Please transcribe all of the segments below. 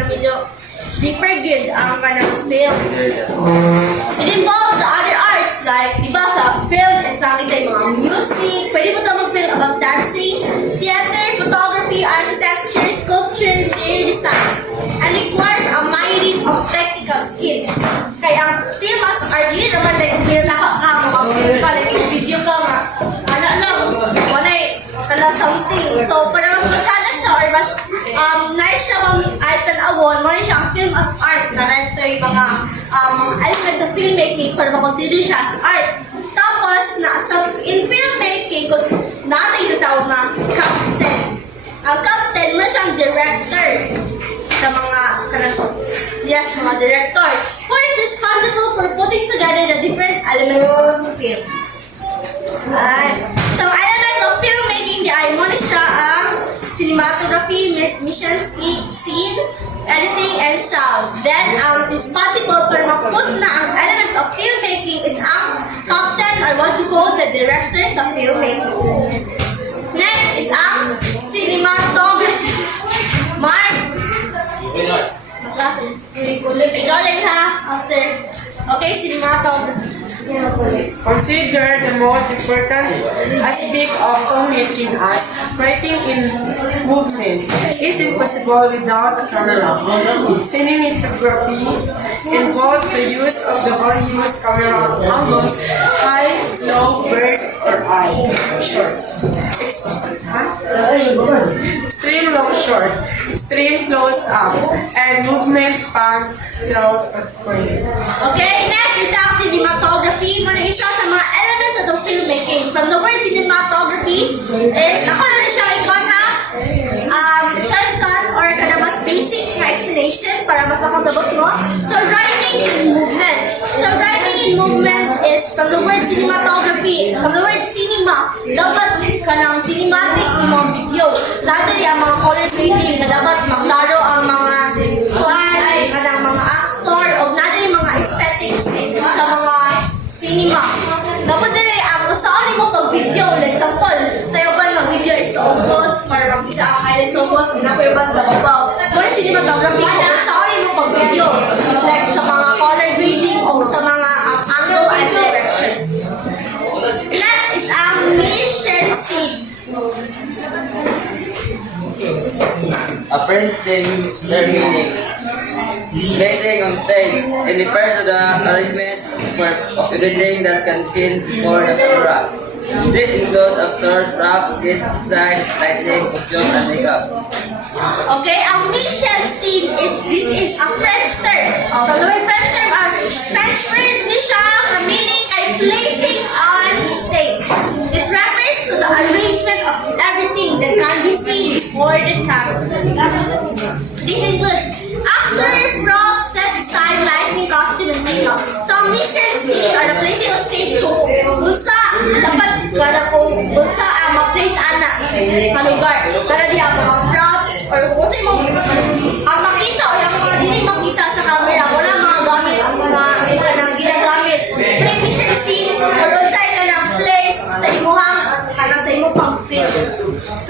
na medyo deeper good ang kanang film. It involves the other arts like, di ba sa film, is nakita yung mga music, pwede mo ito mag-film about dancing, theater, photography, architecture, sculpture, interior design, and requires a myriad of technical skills. Kaya ang film as art, yun naman like, pinataka ka, mga film pa, like, video ka nga, ano lang, wala something. So, para mas mag-challenge siya or mas nice siya art and award, mo rin siya ang film as art na rin ito yung mga elements of filmmaking para makonsider siya as art. Tapos, in filmmaking, kung natin yung tawag mga captain. Ang captain, mo siyang director sa mga mga director who is responsible for putting together the different elements of the film. So, elements of filmmaking, di ay mo na siya ang cinematography, mission scene, editing, and sound. Then, ang responsible for mag-put na ang elements of filmmaking is ang captain or what you call the director sa filmmaking. Next is ang cinematography. Mark? Ikaw rin ha, after. Okay, cinematography. Consider the most important aspect of filmmaking as writing in movement. It's impossible without a camera. Cinematography involves the use of the various camera angles, high, low, bird, or eye shots. Extreme long short, extreme close up, and movement pan tilt frame. Okay, next is ang cinematography. Muna isa sa mga elements of the filmmaking. From the word cinematography is, ako na siya ikon ha, shortcut or kada mas basic na explanation para mas makasabot mo. So, writing in movement. So, writing in movement is from the word cinematography. From the word cinema, dapat ka ng cinematic ng mga video. Dati ang mga color grading na dapat maklaro ang mga kanang mga actor o natin yung mga aesthetics sa mga cinema. Dapat nila ang saan mo pag video. Like example, tayo ba mag-video is sa ubos para makita ang highlights sa ubos, pinapayaban sa babaw. Muna cinematography kung saan mo pag video. Like sa mga color grading o sa mga angle and direction. Next is ang mission scene. A French meaning. Placing on stage, it refers to the arrangement of everything that can seen before the camera. This includes actors, props, set design, lighting, costume, and makeup. Okay, ang mission scene this is a French term. From the word French term, ang French word ni siya ang meaning ay placing on stage. It refers to the arrangement of everything that can be seen before the camera. This includes actor, props, set design, lighting, costume, and makeup. So, ang mission scene or the placing on stage kung unsa dapat kada kung unsa ma-place ana sa lugar. Kada diha mga props or kung sa mo ang makita o yung mga dili makita sa camera, wala mga gamit, mga kanang ginagamit. Mission scene or unsa kanang place sa imuhang kanang sa imong pang-film.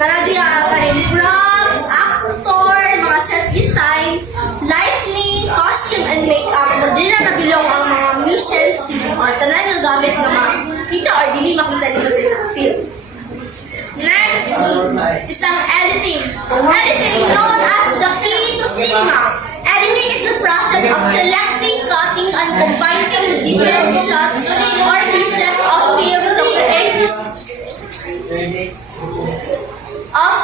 Kada diha kaning props, actor, mga set design, lighting, costume, and makeup. Kung di na nabilong ang mga mission scene o tanan yung gamit na makita or dili makita dito sa isang film. Next is ang editing. Editing known as the key to cinema. Editing is the process of selecting, cutting, and combining different shots or pieces of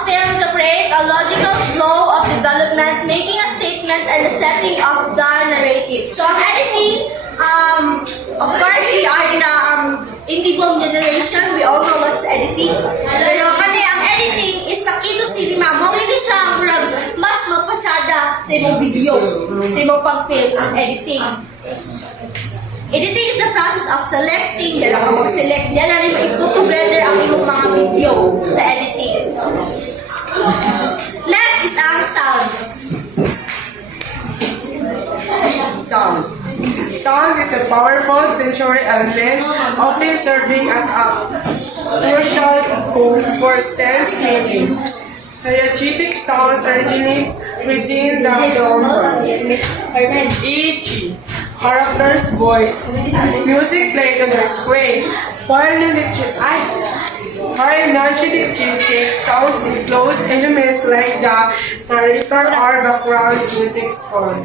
film to create a logical flow of development, making a statement and the setting of the narrative. So, ang editing, of course, we are in a indie-boom generation. We all know what's editing. Pero kasi ang editing is sa key to cinema. Mawili siya ang mas magpasyada sa imong video, sa imong pag-film, ang editing. Editing is the process of selecting, dala ka mag-select, yan na rin i-put together ang imong mga video sa editing. Next is ang sound. Sound is a powerful sensory element, often serving as a crucial tool for sense making. Diegetic sounds originates within the film world. E.g. character's voice, music played on the screen, while non-didactic sounds includes elements like the narrator or background music score.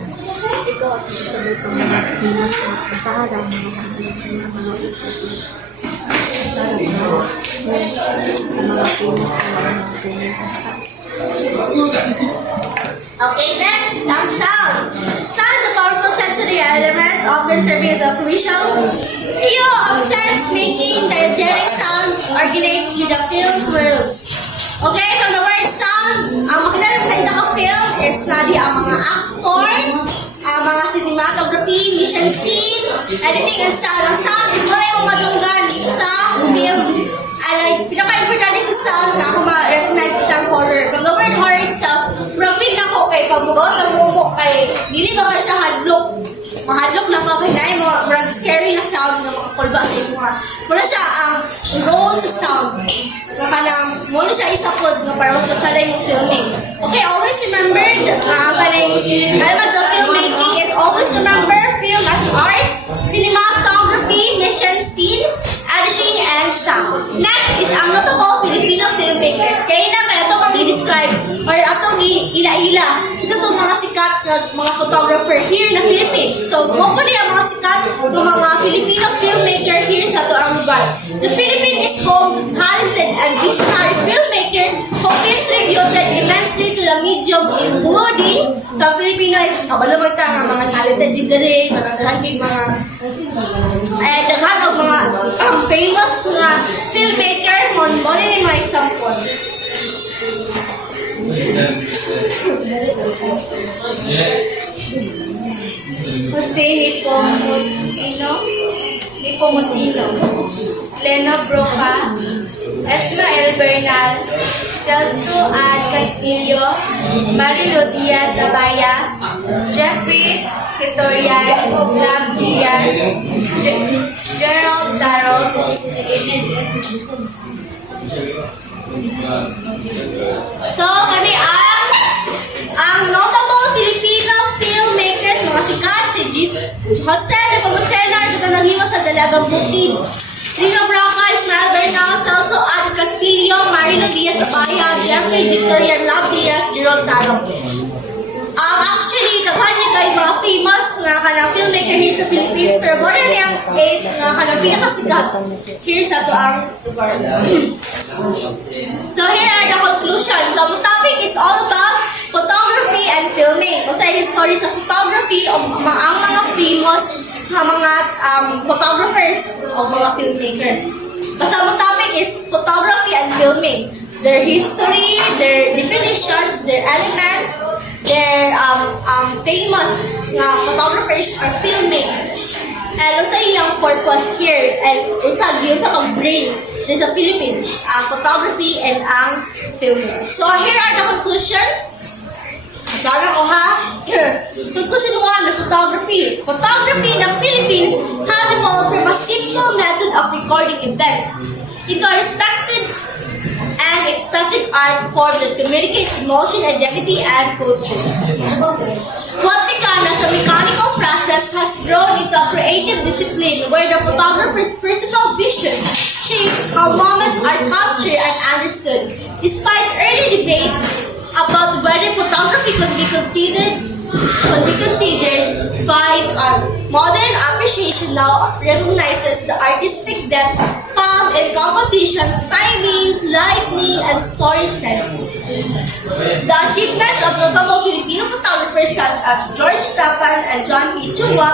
Okay, next is sound. Sound is a powerful sensory element, often serving as a crucial cue of sense-making. Diegetic sound originates with the film's world. Okay, from the word sound, ang makilala sa itang film is nadi ang mga actors, ang mga cinematography, mission scene, editing and sound. Ang sound is wala yung madunggan sa film. Pinaka-importante sa sound na ako ma-recognize isang horror. From the word horror itself, profil na ko kay pabugaw sa mumo kay dili ba ka siya hadlok. Mahadlok na ka kay naay mga scary na sound na mga kulba sa mga. Muna siya ang role sa sound. Na kanang muna siya isapod na parang sa chalay mong filming. Okay, always remember element of filmmaking is always remember film as art, cinematography, mission scene, editing, and sound. Next is ang notable Filipino filmmakers. Kaya na kaya ito pang i-describe or atong ila-ila. Isa itong mga sikat na mga photographer here na Philippines. So, mo pa ang mga sikat ng mga Filipino filmmaker here sa ito ang lugar. The Philippines is home to talented and visionary filmmaker who contributed immensely to the medium including the Filipino is kabalumag nga mga talented din rin, mga and daghan og mga famous nga filmmaker mo rin mga example. Jose Nepomuceno, Leno Broca, Esmael Bernal, Celso Ad Castillo, Marilo Diaz Abaya, Jeffrey Kitorian, Lam Diaz, Gerald Darrow. So, kani ang notable Filipino filmmakers, mga sikat, si Jose Nepomuceno, ito nangiwas sa Dalagang Bukid. Lino Broca, Ismael Bernal, Celso Ad Castillo, Marilo Diaz Abaya, Jeffrey Victorian, Lam Diaz, Gerald Darrow. Actually, daghan niya kayo mga famous nga kanang filmmaker here sa Philippines, pero mo rin yung 8 nga kanang pinakasikat here sa ito ang lugar. So here are the conclusions. So the topic is all about photography and filming. Kung sa history sa photography o ang mga famous nga mga photographers o mga filmmakers. Basta ang topic is photography and filming. Their history, their definitions, their elements, their famous nga photographers or filmmakers. And unsa iyang purpose here and unsa gyud sa pag-bring din sa Philippines ang photography and ang filming. So here are the conclusion. Sana ko ha. Conclusion 1, the photography. Photography in the Philippines has evolved from a simple method of recording events into a respected and expressive art form that communicates emotion, identity, and culture. What began as a mechanical process has grown into a creative discipline where the photographer's personal vision shapes how moments are captured and understood. Despite early debates about whether photography could be considered fine art, modern appreciation now recognizes the artistic depth found in compositions, timing, lighting, and storytelling. The achievements of notable Filipino photographers such as George Tapan and John P. Chua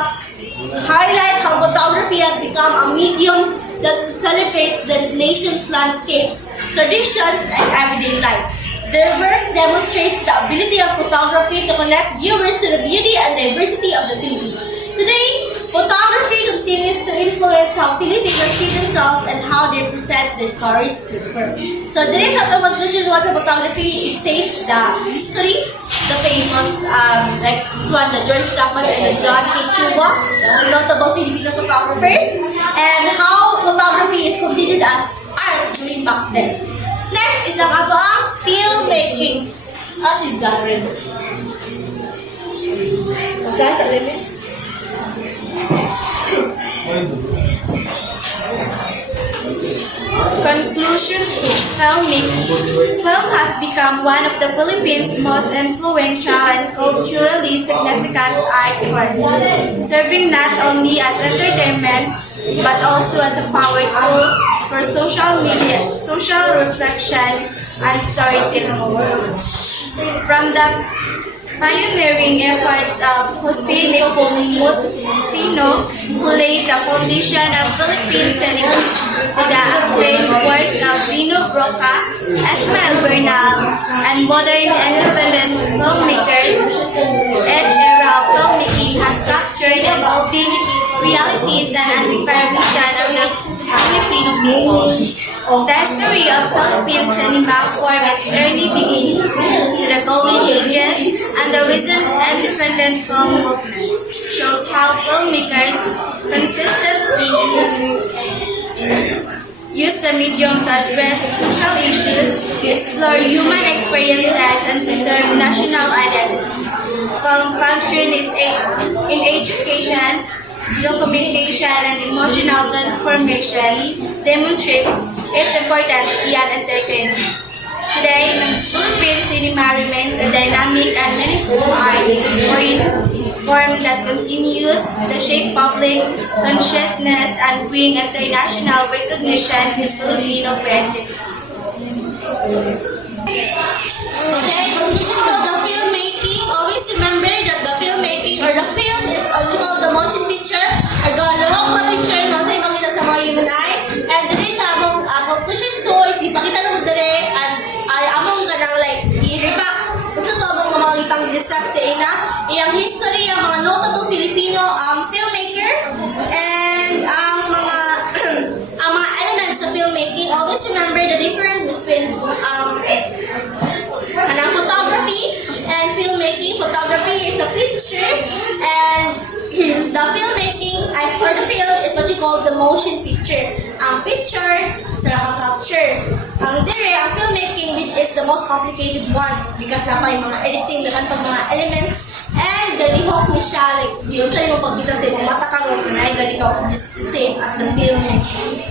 highlight how photography has become a medium that celebrates the nation's landscapes, traditions, and everyday life. Their work demonstrates the ability of photography to connect viewers to the beauty and diversity of the Philippines. Today, photography continues to influence how Filipinos see themselves and how they present their stories to the world. So, there is a conclusion what the photography. It says the history, the famous, like this one, the George Tapan and the John P. Chua, the notable Filipino photographers, and how photography is considered as art during back then. Next is ang filmmaking. Si Darren. Conclusion 2. Filmmaking. Film has become one of the Philippines' most influential and culturally significant art forms, serving not only as entertainment but also as a power tool for social reflection, and storytelling. From the pioneering efforts of Jose Nepomuceno, who laid the foundation of Philippine cinema, to the acclaimed works of Dino Broca, Esmael Bernal, and modern independent filmmakers, each era of filmmaking has captured evolving realities and aspired vision of the Filipino people. The history of Philippine cinema from its early beginnings to the golden ages and the recent independent film movement shows how filmmakers consistently use the medium to address social issues, explore human experiences, and preserve national identity. Film function is in education, documentation, and emotional transformation demonstrate its importance beyond entertainment. Today, Philippine cinema remains a dynamic and meaningful art form that continues to shape public consciousness and bring international recognition to Filipino creativity. Okay, conclusion of the filmmaking. Always remember that the filmmaking or the film is also called the motion picture or galawang mga picture na sa ipakita sa mga human eye. And today sa among conclusion to is ipakita na mo dali and among kanang like i-reback kung sa to among mga ipang-discuss sa ina iyang history ang mga notable Filipino filmmaker and ang mga ang mga elements sa filmmaking. Always remember the difference between photography and filmmaking. Photography is a picture and the filmmaking or the film is what you call the motion picture. Ang picture sa capture. Ang dire, ang filmmaking which is the most complicated one because napay mga editing, dagan pag mga elements and the lihok ni siya like yun siya yung pagkita sa ibang mata kang na yung lihok just the same at the filmmaking.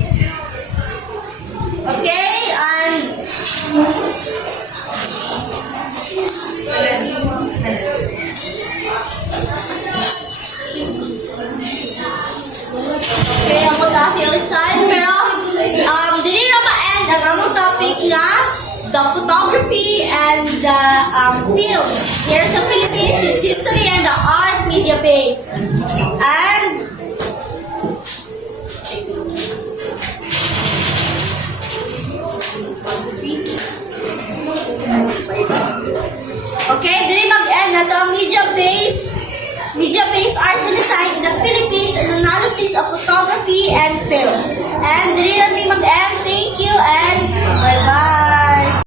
Okay, and okay, ako na si Rizal, pero dili na ma-end ang among topic nga the photography and the film here sa Philippines, its history and the art media base. And okay, dili mag-end na to ang media-based art and design in the Philippines and analysis of photography and film. And dili